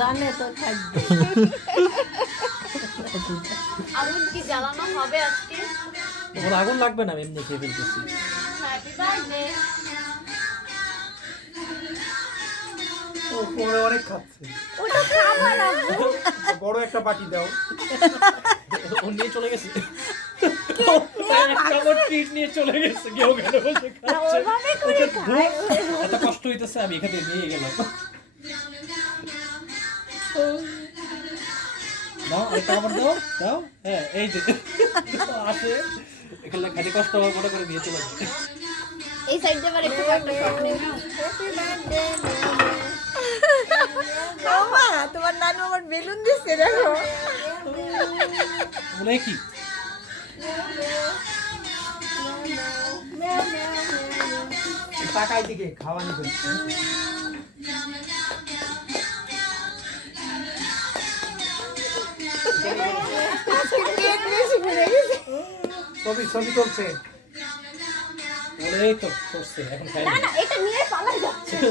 জানে তো থাকবে। আগুন কি জ্বালানো হবে আজকে? ওর আগুন লাগবে না, আমি এমনি খেয়ে ফেলতেছি। Happy birthday. ও পরে অনেক খাচ্ছে। ওটা খাবার আব্বু। বড় একটা বাটি দাও। ও নিয়ে চলে গেছে। একটা বড় ট্রিট নিয়ে চলে গেছে, কেউ গেলে বসে খাচ্ছে। ওভাবে করে খায়। এত কষ্ট হইতেছে, আমি এখানে নিয়ে গেলাম। দাও, একটা খাবার দাও, দাও। হ্যাঁ, এই যে আসে এখানে খালি কষ্ট মনে করে দিয়ে চলে যায়। এই সাইড দিয়ে আবার একটু একটা শট নেই না? হ্যাপি বার্থডে মামা, তোমার নানু আমার বেলুন দিচ্ছে দেখো। বলে কি টাকায় দিকে খাওয়া নিবে। আজকে কেক বেশি পড়ে গেছে। ছবি ছবি তুলছে। বলে এই তো করছে, এখন খাই না না, এটা নিয়ে পালাই যাচ্ছে। না।